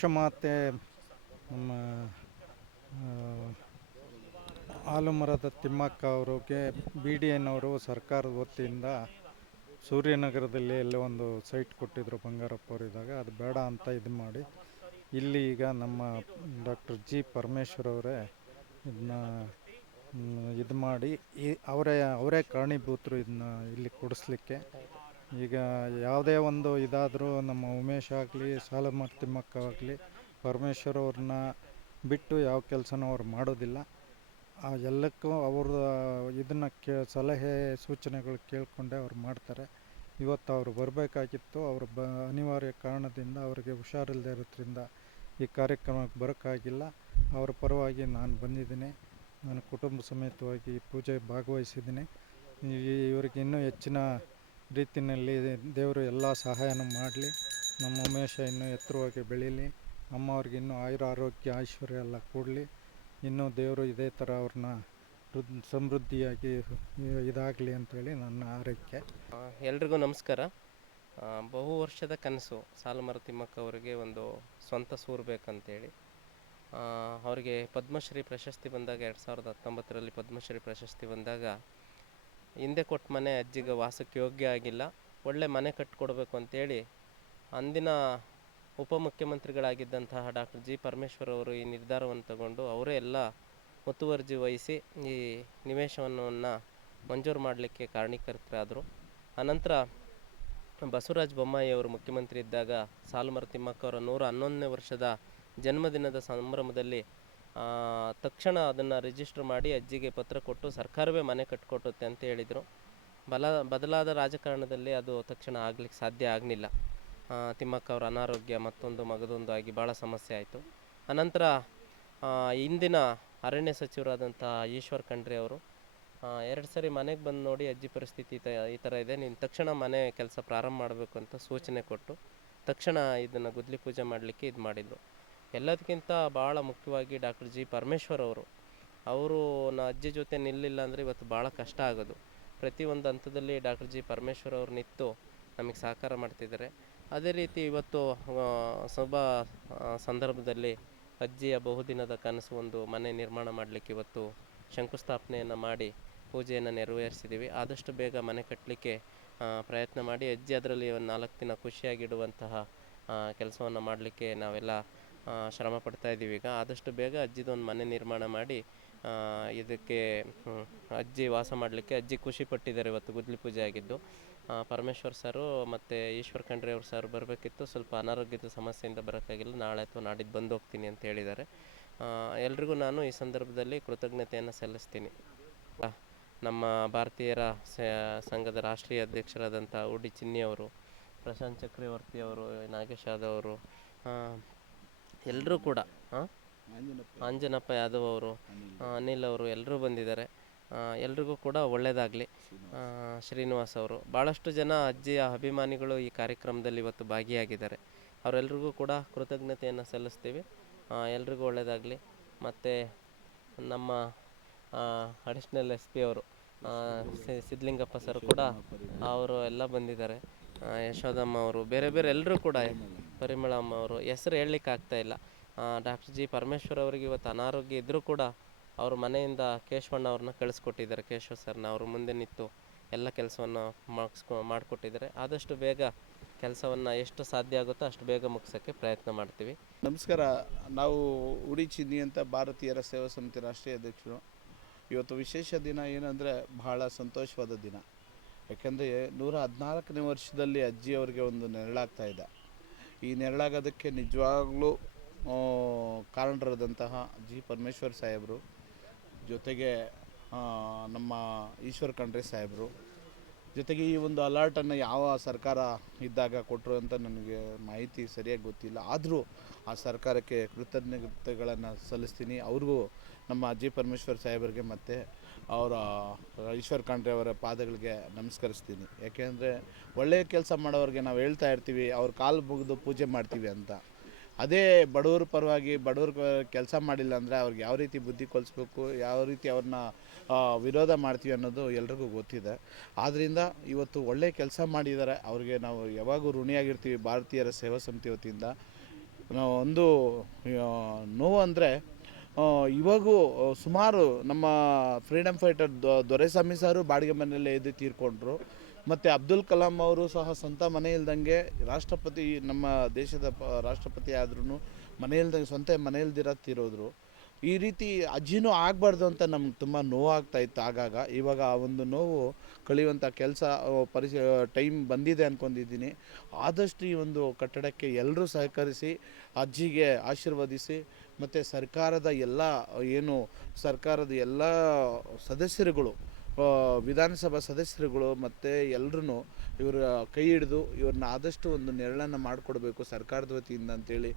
ವೃಕ್ಷಮಾತೆ ನಮ್ಮ ಆಲುಮರದ ತಿಮ್ಮಕ್ಕ ಅವರಿಗೆ B D ಎನ್ನವರು ಸರ್ಕಾರದ ವತಿಯಿಂದ ಸೂರ್ಯನಗರದಲ್ಲಿ ಎಲ್ಲೋ ಒಂದು ಸೈಟ್ ಕೊಟ್ಟಿದ್ದರು ಬಂಗಾರಪ್ಪ ಅವರಿದ್ದಾಗ, ಅದು ಬೇಡ ಅಂತ ಇದು ಮಾಡಿ ಇಲ್ಲಿ ಈಗ ನಮ್ಮ ಡಾಕ್ಟರ್ ಜಿ ಪರಮೇಶ್ವರ್ ಅವರೇ ಇದನ್ನ ಇದು ಮಾಡಿ ಅವರೇ ಕಾರಣೀಭೂತರು ಇದನ್ನ ಇಲ್ಲಿ ಕೊಡಿಸ್ಲಿಕ್ಕೆ. ಈಗ ಯಾವುದೇ ಒಂದು ಇದಾದರೂ ನಮ್ಮ ಉಮೇಶ್ ಆಗಲಿ ಸಾಲುಮರದ ತಿಮ್ಮಕ್ಕ ಆಗಲಿ ಪರಮೇಶ್ವರ್ ಅವ್ರನ್ನ ಬಿಟ್ಟು ಯಾವ ಕೆಲಸನೂ ಅವ್ರು ಮಾಡೋದಿಲ್ಲ. ಎಲ್ಲಕ್ಕೂ ಅವ್ರ ಇದನ್ನು ಸಲಹೆ ಸೂಚನೆಗಳು ಕೇಳಿಕೊಂಡೆ ಅವ್ರು ಮಾಡ್ತಾರೆ. ಇವತ್ತು ಅವರು ಬರಬೇಕಾಗಿತ್ತು, ಅವ್ರ ಅನಿವಾರ್ಯ ಕಾರಣದಿಂದ ಅವರಿಗೆ ಹುಷಾರಿಲ್ಲದೆ ಇರೋದ್ರಿಂದ ಈ ಕಾರ್ಯಕ್ರಮಕ್ಕೆ ಬರೋಕ್ಕಾಗಿಲ್ಲ. ಅವರ ಪರವಾಗಿ ನಾನು ಬಂದಿದ್ದೀನಿ. ನಾನು ಕುಟುಂಬ ಸಮೇತವಾಗಿ ಈ ಪೂಜೆಗೆ ಭಾಗವಹಿಸಿದ್ದೀನಿ. ಇವರಿಗೆ ಇನ್ನೂ ಹೆಚ್ಚಿನ ರೀತಿಯಲ್ಲಿ ದೇವರು ಎಲ್ಲ ಸಹಾಯನ ಮಾಡಲಿ. ನಮ್ಮ ಉಮೇಶ ಇನ್ನೂ ಎತ್ತರವಾಗಿ ಬೆಳೀಲಿ. ಅಮ್ಮವ್ರಿಗೆ ಇನ್ನೂ ಆರೋಗ್ಯ ಐಶ್ವರ್ಯ ಎಲ್ಲ ಕೊಡಲಿ. ಇನ್ನೂ ದೇವರು ಇದೇ ಥರ ಅವ್ರನ್ನ ಸಮೃದ್ಧಿಯಾಗಿ ಇದಾಗಲಿ ಅಂತೇಳಿ ನನ್ನ ಆರೈಕೆ. ಎಲ್ರಿಗೂ ನಮಸ್ಕಾರ. ಬಹು ವರ್ಷದ ಕನಸು ಸಾಲುಮರದ ತಿಮ್ಮಕ್ಕ ಅವರಿಗೆ ಒಂದು ಸ್ವಂತ ಸೂರು ಬೇಕಂತೇಳಿ. ಅವರಿಗೆ ಪದ್ಮಶ್ರೀ ಪ್ರಶಸ್ತಿ ಬಂದಾಗ 2019ರಲ್ಲಿ ಪದ್ಮಶ್ರೀ ಪ್ರಶಸ್ತಿ ಬಂದಾಗ ಹಿಂದೆ ಕೊಟ್ಟ ಮನೆ ಅಜ್ಜಿಗೆ ವಾಸಕ್ಕೆ ಯೋಗ್ಯ ಆಗಿಲ್ಲ, ಒಳ್ಳೆ ಮನೆ ಕಟ್ಟಿಕೊಡ್ಬೇಕು ಅಂತೇಳಿ ಅಂದಿನ ಉಪಮುಖ್ಯಮಂತ್ರಿಗಳಾಗಿದ್ದಂತಹ ಡಾಕ್ಟರ್ ಜಿ ಪರಮೇಶ್ವರ್ ಅವರು ಈ ನಿರ್ಧಾರವನ್ನು ತಗೊಂಡು ಅವರೇ ಎಲ್ಲ ಮುತುವರ್ಜಿ ವಹಿಸಿ ಈ ನಿವೇಶನವನ್ನು ಮಂಜೂರು ಮಾಡಲಿಕ್ಕೆ ಕಾರಣೀಕರ್ತರಾದರು. ಅನಂತರ ಬಸವರಾಜ ಬೊಮ್ಮಾಯಿ ಅವರು ಮುಖ್ಯಮಂತ್ರಿ ಇದ್ದಾಗ ಸಾಲುಮರದ ತಿಮ್ಮಕ್ಕ ಅವರ 111ನೇ ವರ್ಷದ ಜನ್ಮದಿನದ ಸಂಭ್ರಮದಲ್ಲಿ ತಕ್ಷಣ ಅದನ್ನು ರಿಜಿಸ್ಟರ್ ಮಾಡಿ ಅಜ್ಜಿಗೆ ಪತ್ರ ಕೊಟ್ಟು ಸರ್ಕಾರವೇ ಮನೆ ಕಟ್ಟಿಕೊಟ್ಟುತ್ತೆ ಅಂತ ಹೇಳಿದರು. ಬದಲಾದ ರಾಜಕಾರಣದಲ್ಲಿ ಅದು ತಕ್ಷಣ ಆಗ್ಲಿಕ್ಕೆ ಸಾಧ್ಯ ಆಗಲಿಲ್ಲ. ತಿಮ್ಮಕ್ಕ ಅವರ ಅನಾರೋಗ್ಯ ಮತ್ತೊಂದು ಮಗದೊಂದು ಆಗಿ ಭಾಳ ಸಮಸ್ಯೆ ಆಯಿತು. ಅನಂತರ ಇಂದಿನ ಅರಣ್ಯ ಸಚಿವರಾದಂಥ ಈಶ್ವರ್ ಖಂಡ್ರೆ ಅವರು 2 ಸರಿ ಮನೆಗೆ ಬಂದು ನೋಡಿ ಅಜ್ಜಿ ಪರಿಸ್ಥಿತಿ ಈ ಥರ ಇದೆ, ನೀನು ತಕ್ಷಣ ಮನೆ ಕೆಲಸ ಪ್ರಾರಂಭ ಮಾಡಬೇಕು ಅಂತ ಸೂಚನೆ ಕೊಟ್ಟು ತಕ್ಷಣ ಇದನ್ನು ಗುದ್ಲಿ ಪೂಜೆ ಮಾಡಲಿಕ್ಕೆ ಇದು ಮಾಡಿದ್ದು. ಎಲ್ಲದಕ್ಕಿಂತ ಭಾಳ ಮುಖ್ಯವಾಗಿ ಡಾಕ್ಟರ್ ಜಿ ಪರಮೇಶ್ವರ್ ಅವರು ಅಜ್ಜಿ ಜೊತೆ ನಿಲ್ಲಿಲ್ಲ ಅಂದರೆ ಇವತ್ತು ಭಾಳ ಕಷ್ಟ ಆಗೋದು. ಪ್ರತಿಯೊಂದು ಹಂತದಲ್ಲಿ ಡಾಕ್ಟರ್ ಜಿ ಪರಮೇಶ್ವರ್ ಅವರು ನಿಂತು ನಮಗೆ ಸಹಕಾರ ಮಾಡ್ತಿದ್ದಾರೆ. ಅದೇ ರೀತಿ ಇವತ್ತು ಶುಭ ಸಂದರ್ಭದಲ್ಲಿ ಅಜ್ಜಿಯ ಬಹುದಿನದ ಕನಸು ಒಂದು ಮನೆ ನಿರ್ಮಾಣ ಮಾಡಲಿಕ್ಕೆ ಇವತ್ತು ಶಂಕುಸ್ಥಾಪನೆಯನ್ನು ಮಾಡಿ ಪೂಜೆಯನ್ನು ನೆರವೇರಿಸಿದ್ದೀವಿ. ಆದಷ್ಟು ಬೇಗ ಮನೆ ಕಟ್ಟಲಿಕ್ಕೆ ಪ್ರಯತ್ನ ಮಾಡಿ ಅಜ್ಜಿ ಅದರಲ್ಲಿ ಒಂದು 4 ದಿನ ಖುಷಿಯಾಗಿಡುವಂತಹ ಕೆಲಸವನ್ನು ಮಾಡಲಿಕ್ಕೆ ನಾವೆಲ್ಲ ಶ್ರಮ ಪಡ್ತಾ ಇದ್ದೀವಿ. ಈಗ ಆದಷ್ಟು ಬೇಗ ಅಜ್ಜಿದೊಂದು ಮನೆ ನಿರ್ಮಾಣ ಮಾಡಿ ಇದಕ್ಕೆ ಅಜ್ಜಿ ವಾಸ ಮಾಡಲಿಕ್ಕೆ ಅಜ್ಜಿ ಖುಷಿ ಪಟ್ಟಿದ್ದಾರೆ. ಇವತ್ತು ಗುದ್ಲಿ ಪೂಜೆ ಆಗಿದ್ದು ಪರಮೇಶ್ವರ್ ಸರು ಮತ್ತು ಈಶ್ವರ್ ಖಂಡ್ರೆ ಅವ್ರು ಸರ್ ಬರಬೇಕಿತ್ತು, ಸ್ವಲ್ಪ ಅನಾರೋಗ್ಯದ ಸಮಸ್ಯೆಯಿಂದ ಬರೋಕ್ಕಾಗಿಲ್ಲ, ನಾಳೆ ಅಥವಾ ನಾಡಿದ್ದು ಬಂದು ಹೋಗ್ತೀನಿ ಅಂತ ಹೇಳಿದ್ದಾರೆ. ಎಲ್ರಿಗೂ ನಾನು ಈ ಸಂದರ್ಭದಲ್ಲಿ ಕೃತಜ್ಞತೆಯನ್ನು ಸಲ್ಲಿಸ್ತೀನಿ. ನಮ್ಮ ಭಾರತೀಯರ ಸಂಘದ ರಾಷ್ಟ್ರೀಯ ಅಧ್ಯಕ್ಷರಾದಂಥ ಉಡಿ ಚಿನ್ನಿ ಅವರು, ಪ್ರಶಾಂತ್ ಚಕ್ರವರ್ತಿ ಅವರು, ನಾಗೇಶ್ ಯಾದವ್ ಅವರು, ಎಲ್ಲರೂ ಕೂಡ ಅಂಜನಪ್ಪ ಯಾದವ್ ಅವರು, ಅನಿಲ್ ಅವರು ಎಲ್ಲರೂ ಬಂದಿದ್ದಾರೆ. ಎಲ್ರಿಗೂ ಕೂಡ ಒಳ್ಳೆಯದಾಗಲಿ. ಶ್ರೀನಿವಾಸ್ ಅವರು, ಭಾಳಷ್ಟು ಜನ ಅಜ್ಜಿಯ ಅಭಿಮಾನಿಗಳು ಈ ಕಾರ್ಯಕ್ರಮದಲ್ಲಿ ಇವತ್ತು ಭಾಗಿಯಾಗಿದ್ದಾರೆ. ಅವರೆಲ್ರಿಗೂ ಕೂಡ ಕೃತಜ್ಞತೆಯನ್ನು ಸಲ್ಲಿಸ್ತೀವಿ. ಎಲ್ರಿಗೂ ಒಳ್ಳೆಯದಾಗಲಿ. ಮತ್ತು ನಮ್ಮ ಅಡಿಷ್ನಲ್ SP ಅವರು ಸಿದ್ಧಲಿಂಗಪ್ಪ ಸರ್ ಕೂಡ ಅವರು ಎಲ್ಲ ಬಂದಿದ್ದಾರೆ. ಯಶೋದಮ್ಮ ಅವರು, ಬೇರೆ ಬೇರೆ ಎಲ್ಲರೂ ಕೂಡ, ಪರಿಮಳಮ್ಮ ಅವರು, ಹೆಸರು ಹೇಳಲಿಕ್ಕೆ ಆಗ್ತಾಯಿಲ್ಲ. ಡಾಕ್ಟರ್ ಜಿ ಪರಮೇಶ್ವರ್ ಅವರಿಗೆ ಇವತ್ತು ಅನಾರೋಗ್ಯ ಇದ್ದರೂ ಕೂಡ ಅವ್ರ ಮನೆಯಿಂದ ಕೇಶವಣ್ಣ ಅವ್ರನ್ನ ಕಳಿಸ್ಕೊಟ್ಟಿದ್ದಾರೆ. ಕೇಶವ ಸರ್ನ ಅವರು ಮುಂದೆ ನಿಂತು ಎಲ್ಲ ಕೆಲಸವನ್ನು ಮಾಡಿಕೊಟ್ಟಿದ್ದಾರೆ. ಆದಷ್ಟು ಬೇಗ ಕೆಲಸವನ್ನು ಎಷ್ಟು ಸಾಧ್ಯ ಆಗುತ್ತೋ ಅಷ್ಟು ಬೇಗ ಮುಗಿಸೋಕ್ಕೆ ಪ್ರಯತ್ನ ಮಾಡ್ತೀವಿ. ನಮಸ್ಕಾರ. ನಾವು ಉಡಿ ಚಿನ್ನಿ ಅಂತ ಭಾರತೀಯರ ಸೇವಾ ಸಮಿತಿ ರಾಷ್ಟ್ರೀಯ ಅಧ್ಯಕ್ಷರು. ಇವತ್ತು ವಿಶೇಷ ದಿನ ಏನಂದರೆ ಬಹಳ ಸಂತೋಷವಾದ ದಿನ. ಯಾಕೆಂದರೆ 114ನೇ ವರ್ಷದಲ್ಲಿ ಅಜ್ಜಿಯವರಿಗೆ ಒಂದು ನೆರಳಾಗ್ತಾ ಇದೆ. ಈ ನೆರಳಾಗೋದಕ್ಕೆ ನಿಜವಾಗ್ಲೂ ಕಾರಣರಾದಂತಹ ಜಿ ಪರಮೇಶ್ವರ್ ಸಾಹೇಬರು, ಜೊತೆಗೆ ನಮ್ಮ ಈಶ್ವರ್ ಖಂಡ್ರೆ ಸಾಹೇಬರು, ಜೊತೆಗೆ ಈ ಒಂದು ಅಲರ್ಟನ್ನು ಯಾವ ಸರ್ಕಾರ ಇದ್ದಾಗ ಕೊಟ್ಟರು ಅಂತ ನನಗೆ ಮಾಹಿತಿ ಸರಿಯಾಗಿ ಗೊತ್ತಿಲ್ಲ. ಆದರೂ ಆ ಸರ್ಕಾರಕ್ಕೆ ಕೃತಜ್ಞತೆಗಳನ್ನು ಸಲ್ಲಿಸ್ತೀನಿ. ಅವ್ರಿಗೂ ನಮ್ಮ ಜಿ ಪರಮೇಶ್ವರ್ ಸಾಹೇಬರಿಗೆ ಮತ್ತು ಅವರ ಈಶ್ವರ್ ಖಂಡ್ರೆ ಅವರ ಪಾದಗಳಿಗೆ ನಮಸ್ಕರಿಸ್ತೀನಿ. ಯಾಕೆಂದರೆ ಒಳ್ಳೆಯ ಕೆಲಸ ಮಾಡೋರಿಗೆ ನಾವು ಹೇಳ್ತಾ ಇರ್ತೀವಿ, ಅವ್ರ ಕಾಲು ಮುಗಿದು ಪೂಜೆ ಮಾಡ್ತೀವಿ ಅಂತ. ಅದೇ ಬಡವ್ರ ಪರವಾಗಿ ಬಡವ್ರ ಕೆಲಸ ಮಾಡಿಲ್ಲ ಅಂದರೆ ಅವ್ರಿಗೆ ಯಾವ ರೀತಿ ಬುದ್ಧಿ ಕಲಿಸ್ಬೇಕು, ಯಾವ ರೀತಿ ಅವ್ರನ್ನ ವಿರೋಧ ಮಾಡ್ತೀವಿ ಅನ್ನೋದು ಎಲ್ರಿಗೂ ಗೊತ್ತಿದೆ. ಆದ್ದರಿಂದ ಇವತ್ತು ಒಳ್ಳೆಯ ಕೆಲಸ ಮಾಡಿದ್ದಾರೆ. ಅವ್ರಿಗೆ ನಾವು ಯಾವಾಗೂ ಋಣಿಯಾಗಿರ್ತೀವಿ ಭಾರತೀಯರ ಸೇವಾ ಸಮಿತಿ ವತಿಯಿಂದ. ಒಂದು ನೋವು ಅಂದರೆ ಇವಾಗೂ ಸುಮಾರು ನಮ್ಮ ಫ್ರೀಡಮ್ ಫೈಟರ್ ದೊರೆಸ್ವಾಮಿ ಸಾರು ಬಾಡಿಗೆ ಮನೆಯಲ್ಲೇ ಎದ್ದು ತೀರ್ಕೊಂಡ್ರು. ಮತ್ತು ಅಬ್ದುಲ್ ಕಲಾಂ ಅವರು ಸಹ ಸ್ವಂತ ಮನೆ ಇಲ್ದಂಗೆ ರಾಷ್ಟ್ರಪತಿ, ನಮ್ಮ ದೇಶದ ರಾಷ್ಟ್ರಪತಿ ಆದ್ರೂ ಮನೆ ಇಲ್ದಂಗೆ, ಸ್ವಂತ ಮನೆ ಇಲ್ದಿರ ತೀರೋದ್ರು. ಈ ರೀತಿ ಅಜ್ಜಿನೂ ಆಗಬಾರ್ದು ಅಂತ ನಮ್ಗೆ ತುಂಬ ನೋವಾಗ್ತಾ ಇತ್ತು ಆಗಾಗ. ಇವಾಗ ಆ ಒಂದು ನೋವು ಕಳೆಯುವಂಥ ಕೆಲಸ ಟೈಮ್ ಬಂದಿದೆ ಅಂದ್ಕೊಂಡಿದ್ದೀನಿ. ಆದಷ್ಟು ಈ ಒಂದು ಕಟ್ಟಡಕ್ಕೆ ಎಲ್ಲರೂ ಸಹಕರಿಸಿ ಅಜ್ಜಿಗೆ ಆಶೀರ್ವದಿಸಿ, ಮತ್ತು ಸರ್ಕಾರದ ಎಲ್ಲ ಸದಸ್ಯರುಗಳು, ವಿಧಾನಸಭಾ ಸದಸ್ಯರುಗಳು ಮತ್ತು ಎಲ್ಲರೂ ಇವರ ಕೈ ಹಿಡಿದು ಇವ್ರನ್ನ ಆದಷ್ಟು ಒಂದು ನೆರಳನ್ನು ಮಾಡಿಕೊಡ್ಬೇಕು ಸರ್ಕಾರದ ವತಿಯಿಂದ ಅಂತೇಳಿ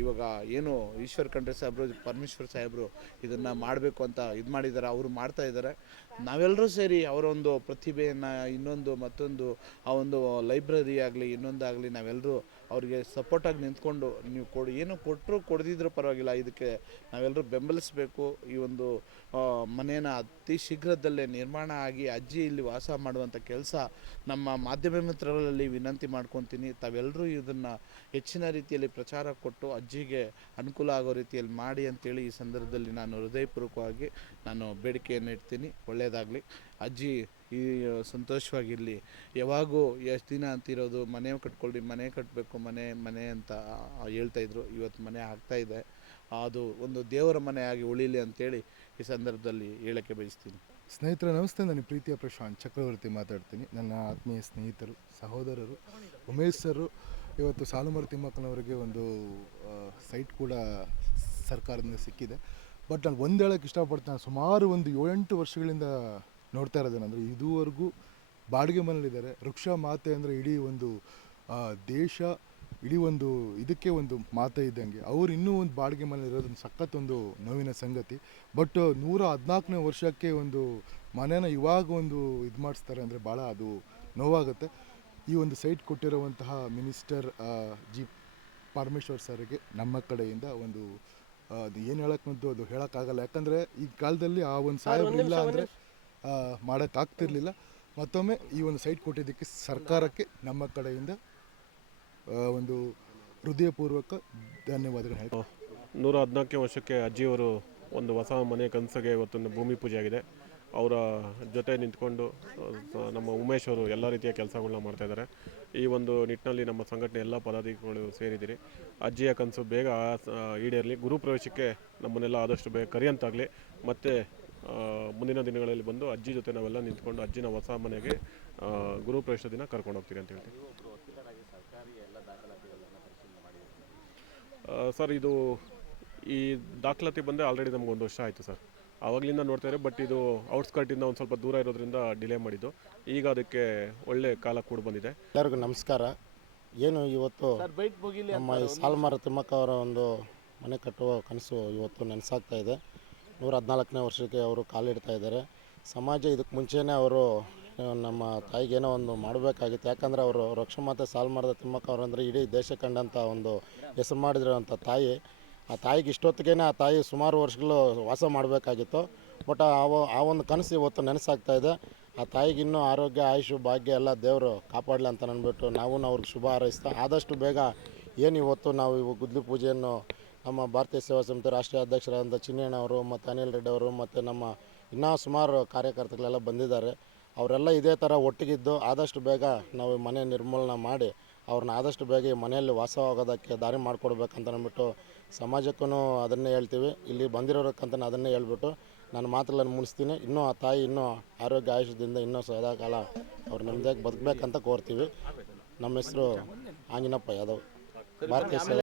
ಇವಾಗ ಏನು ಈಶ್ವರ್ ಖಂಡ್ರೆ ಸಾಹೇಬರು, ಪರಮೇಶ್ವರ್ ಸಾಹೇಬರು ಇದನ್ನು ಮಾಡಬೇಕು ಅಂತ ಇದು ಮಾಡಿದ್ದಾರೆ. ಅವರು ಮಾಡ್ತಾ ಇದ್ದಾರೆ. ನಾವೆಲ್ಲರೂ ಸೇರಿ ಅವರ ಒಂದು ಪ್ರತಿಭೆಯನ್ನು ಮತ್ತೊಂದು ಆ ಒಂದು ಲೈಬ್ರರಿ ಆಗಲಿ ಇನ್ನೊಂದಾಗಲಿ ನಾವೆಲ್ಲರೂ ಅವರಿಗೆ ಸಪೋರ್ಟಾಗಿ ನಿಂತ್ಕೊಂಡು, ನೀವು ಏನು ಕೊಟ್ಟರು ಕೊಡದಿದ್ರೂ ಪರವಾಗಿಲ್ಲ, ಇದಕ್ಕೆ ನಾವೆಲ್ಲರೂ ಬೆಂಬಲಿಸಬೇಕು. ಈ ಒಂದು ಮನೇನ ಅತಿ ಶೀಘ್ರದಲ್ಲೇ ನಿರ್ಮಾಣ ಆಗಿ ಅಜ್ಜಿ ಇಲ್ಲಿ ವಾಸ ಮಾಡುವಂಥ ಕೆಲಸ ನಮ್ಮ ಮಾಧ್ಯಮ ಮಿತ್ರರಲ್ಲಿ ವಿನಂತಿ ಮಾಡ್ಕೊತೀನಿ. ತಾವೆಲ್ಲರೂ ಇದನ್ನು ಹೆಚ್ಚಿನ ರೀತಿಯಲ್ಲಿ ಪ್ರಚಾರ ಕೊಟ್ಟು ಅಜ್ಜಿಗೆ ಅನುಕೂಲ ಆಗೋ ರೀತಿಯಲ್ಲಿ ಮಾಡಿ ಅಂತೇಳಿ ಈ ಸಂದರ್ಭದಲ್ಲಿ ನಾನು ಹೃದಯಪೂರ್ವಕವಾಗಿ ಬೇಡಿಕೆಯನ್ನು ಇಡ್ತೀನಿ. ಒಳ್ಳೆಯದಾಗಲಿ, ಅಜ್ಜಿ ಈ ಸಂತೋಷವಾಗಿರಲಿ. ಯಾವಾಗೂ ಎಷ್ಟು ದಿನ ಅಂತಿರೋದು ಮನೆ ಕಟ್ಕೊಳ್ಳಿ, ಮನೆ ಕಟ್ಟಬೇಕು, ಮನೆ ಅಂತ ಹೇಳ್ತಾಯಿದ್ರು. ಇವತ್ತು ಮನೆ ಆಗ್ತಾಯಿದೆ. ಅದು ಒಂದು ದೇವರ ಮನೆಯಾಗಿ ಉಳಿಲಿ ಅಂತೇಳಿ ಈ ಸಂದರ್ಭದಲ್ಲಿ ಹೇಳೋಕ್ಕೆ ಬಯಸ್ತೀನಿ. ಸ್ನೇಹಿತರೆ ನಮಸ್ತೆ, ನಾನು ಪ್ರೀತಿಯ ಪ್ರಶಾಂತ್ ಚಕ್ರವರ್ತಿ ಮಾತಾಡ್ತೀನಿ. ನನ್ನ ಆತ್ಮೀಯ ಸ್ನೇಹಿತರು, ಸಹೋದರರು ಉಮೇಶ್ ಸರು ಇವತ್ತು ಸಾಲುಮರ ತಿಮ್ಮಕ್ಕನವರಿಗೆ ಒಂದು ಸೈಟ್ ಕೂಡ ಸರ್ಕಾರದಿಂದ ಸಿಕ್ಕಿದೆ. ಬಟ್ ನಾನು ಒಂದು ಹೇಳೋಕ್ಕೆ ಇಷ್ಟಪಡ್ತೀನಿ, ಸುಮಾರು ಒಂದು 7-8 ವರ್ಷಗಳಿಂದ ನೋಡ್ತಾ ಇರೋದೇನೆಂದರೆ, ಇದುವರೆಗೂ ಬಾಡಿಗೆ ಮನೇಲಿದ್ದಾರೆ. ವೃಕ್ಷ ಮಾತೆ ಅಂದರೆ ಇಡೀ ಒಂದು ದೇಶ, ಇಡೀ ಒಂದು ಇದಕ್ಕೆ ಒಂದು ಮಾತೆ ಇದ್ದಂಗೆ ಅವ್ರು ಇನ್ನೂ ಒಂದು ಬಾಡಿಗೆ ಮನೇಲಿ ಇರೋದೊಂದು ಸಖತ್ತೊಂದು ನೋವಿನ ಸಂಗತಿ. ಬಟ್ 114ನೇ ವರ್ಷಕ್ಕೆ ಒಂದು ಮನೇನ ಇವಾಗ ಒಂದು ಇದು ಮಾಡಿಸ್ತಾರೆ ಅಂದರೆ ಭಾಳ ಅದು ನೋವಾಗುತ್ತೆ. ಈ ಒಂದು ಸೈಟ್ ಕೊಟ್ಟಿರುವಂತಹ ಮಿನಿಸ್ಟರ್ ಜಿ ಪರಮೇಶ್ವರ್ ಸರ್ಗೆ ನಮ್ಮ ಕಡೆಯಿಂದ ಒಂದು ಅದು ಏನು ಹೇಳೋಕ್ಕಂತೂ ಅದು ಹೇಳೋಕ್ಕಾಗಲ್ಲ. ಯಾಕಂದರೆ ಈ ಕಾಲದಲ್ಲಿ ಆ ಒಂದು ಸಾಹೇಬ್ರು ಇಲ್ಲ ಅಂದರೆ ಮಾಡೋಕ್ಕಾಗ್ತಿರ್ಲಿಲ್ಲ. ಮತ್ತೊಮ್ಮೆ ಈ ಒಂದು ಸೈಟ್ ಕೊಟ್ಟಿದ್ದಕ್ಕೆ ಸರ್ಕಾರಕ್ಕೆ ನಮ್ಮ ಕಡೆಯಿಂದ ಒಂದು ಹೃದಯಪೂರ್ವಕ ಧನ್ಯವಾದಗಳು ಹೇಳ್ತೀನಿ. 114ನೇ ವರ್ಷಕ್ಕೆ ಅಜ್ಜಿಯವರು ಒಂದು ಹೊಸ ಮನೆ ಕನಸಿಗೆ ಇವತ್ತೊಂದು ಭೂಮಿ ಪೂಜೆ ಆಗಿದೆ. ಅವರ ಜೊತೆ ನಿಂತ್ಕೊಂಡು ನಮ್ಮ ಉಮೇಶ್ ಅವರು ಎಲ್ಲ ರೀತಿಯ ಕೆಲಸಗಳನ್ನ ಮಾಡ್ತಾಯಿದ್ದಾರೆ. ಈ ಒಂದು ನಿಟ್ಟಿನಲ್ಲಿ ನಮ್ಮ ಸಂಘಟನೆ ಎಲ್ಲ ಪದಾಧಿಕಾರಿಗಳು ಸೇರಿದ್ದೀರಿ. ಅಜ್ಜಿಯ ಕನಸು ಬೇಗ ಈಡೇರಲಿ. ಗುರುಪ್ರವೇಶಕ್ಕೆ ನಮ್ಮನ್ನೆಲ್ಲ ಆದಷ್ಟು ಬೇಗ ಕರೆಯಂತಾಗಲಿ. ಮತ್ತು ಮುಂದಿನ ದಿನಗಳಲ್ಲಿ ಬಂದು ಅಜ್ಜಿ ಜೊತೆ ನಾವೆಲ್ಲ ನಿಂತ್ಕೊಂಡು ಅಜ್ಜಿನ ಹೊಸ ಮನೆಗೆ ಗುರುಪ್ರವೇಶ ದಿನ ಕರ್ಕೊಂಡು ಹೋಗ್ತೀರಿ ಅಂತ ಹೇಳ್ತೀವಿ. ಸರ್, ಇದು ಈ ದಾಖಲಾತಿ ಬಂದು ಆಲ್ರೆಡಿ ನಮ್ಗೆ 1 ವರ್ಷ ಆಯಿತು ಸರ್. ಆವಾಗಲಿಂದ ನೋಡ್ತಾಯಿದ್ದಾರೆ. ಬಟ್ ಇದು ಔಟ್ಸ್ಕರ್ಟಿಂದ ಒಂದು ಸ್ವಲ್ಪ ದೂರ ಇರೋದ್ರಿಂದ ಡಿಲೇ ಮಾಡಿದ್ದು. ಈಗ ಅದಕ್ಕೆ ಒಳ್ಳೆ ಕಾಲ ಕೂಡ ಬಂದಿದೆ. ಎಲ್ಲರಿಗೂ ನಮಸ್ಕಾರ. ಏನು ಇವತ್ತು ನಮ್ಮ ಈ ಸಾಲುಮರ ತಿಮ್ಮಕ್ಕ ಅವರ ಒಂದು ಮನೆ ಕಟ್ಟುವ ಕನಸು ಇವತ್ತು ನನಸಾಗ್ತಾ ಇದೆ. 114ನೇ ವರ್ಷಕ್ಕೆ ಅವರು ಕಾಲಿಡ್ತಾ ಇದ್ದಾರೆ. ಸಮಾಜ ಇದಕ್ಕೆ ಮುಂಚೆನೇ ಅವರು ನಮ್ಮ ತಾಯಿಗೇನೋ ಒಂದು ಮಾಡಬೇಕಾಗಿತ್ತು. ಯಾಕಂದರೆ ಅವರು ರಕ್ಷಮಾತೆ ಸಾಲುಮರದ ತಿಮ್ಮಕ್ಕ ಅವರಂದರೆ ಇಡೀ ದೇಶ ಕಂಡಂಥ ಒಂದು ಹೆಸರು ಮಾಡಿದಿರೋಂಥ ತಾಯಿ. ಆ ತಾಯಿಗೆ ಇಷ್ಟೊತ್ತಿಗೆ ಆ ತಾಯಿ ಸುಮಾರು ವರ್ಷಗಳು ವಾಸ ಮಾಡಬೇಕಾಗಿತ್ತು. ಬಟ್ ಆ ಒಂದು ಕನಸು ಇವತ್ತು ನೆನಸಾಗ್ತಾ ಇದೆ. ಆ ತಾಯಿಗೆ ಇನ್ನೂ ಆರೋಗ್ಯ, ಆಯುಷು, ಭಾಗ್ಯ ಎಲ್ಲ ದೇವರು ಕಾಪಾಡಲಿ ಅಂತ ಅಂದ್ಬಿಟ್ಟು ನಾವು ಅವ್ರಿಗೆ ಶುಭ ಹಾರೈಸ್ತಾ ಆದಷ್ಟು ಬೇಗ ಏನು ಇವತ್ತು ನಾವು ಇವು ಗುದ್ಲಿ ಪೂಜೆಯನ್ನು ನಮ್ಮ ಭಾರತೀಯ ಸೇವಾ ಸಮಿತಿ ರಾಷ್ಟ್ರೀಯ ಅಧ್ಯಕ್ಷರಾದಂಥ ಚಿನ್ನಣ್ಣ ಅವರು ಮತ್ತು ಅನಿಲ್ ರೆಡ್ಡಿ ಅವರು ಮತ್ತು ನಮ್ಮ ಇನ್ನೂ ಸುಮಾರು ಕಾರ್ಯಕರ್ತಗಳೆಲ್ಲ ಬಂದಿದ್ದಾರೆ. ಅವರೆಲ್ಲ ಇದೇ ಥರ ಒಟ್ಟಿಗಿದ್ದು ಆದಷ್ಟು ಬೇಗ ನಾವು ಮನೆ ನಿರ್ಮೂಲನೆ ಮಾಡಿ ಅವ್ರನ್ನ ಆದಷ್ಟು ಬೇಗ ಈ ಮನೆಯಲ್ಲಿ ವಾಸವಾಗೋದಕ್ಕೆ ದಾರಿ ಮಾಡಿಕೊಡ್ಬೇಕಂತ ಅಂದ್ಬಿಟ್ಟು ಸಮಾಜಕ್ಕೂ ಅದನ್ನೇ ಹೇಳ್ತೀವಿ. ಇಲ್ಲಿ ಬಂದಿರೋದಕ್ಕಂತ ಅದನ್ನೇ ಹೇಳ್ಬಿಟ್ಟು ನಾನು ಮಾತುಗಳನ್ನು ಮುಗಿಸ್ತೀನಿ. ಇನ್ನೂ ಆ ತಾಯಿ ಇನ್ನೂ ಆರೋಗ್ಯ ಆಯುಷ್ಯದಿಂದ ಇನ್ನೂ ಸದಾಕಾಲ ಅವ್ರು ನೆಮ್ಮದಿಯಾಗಿ ಬದುಕಬೇಕಂತ ಕೋರ್ತೀವಿ. ನಮ್ಮ ಹೆಸರು ಆಂಜನಪ್ಪ ಯಾದವ್, ಭಾರತೀಯ ಸೇವಾ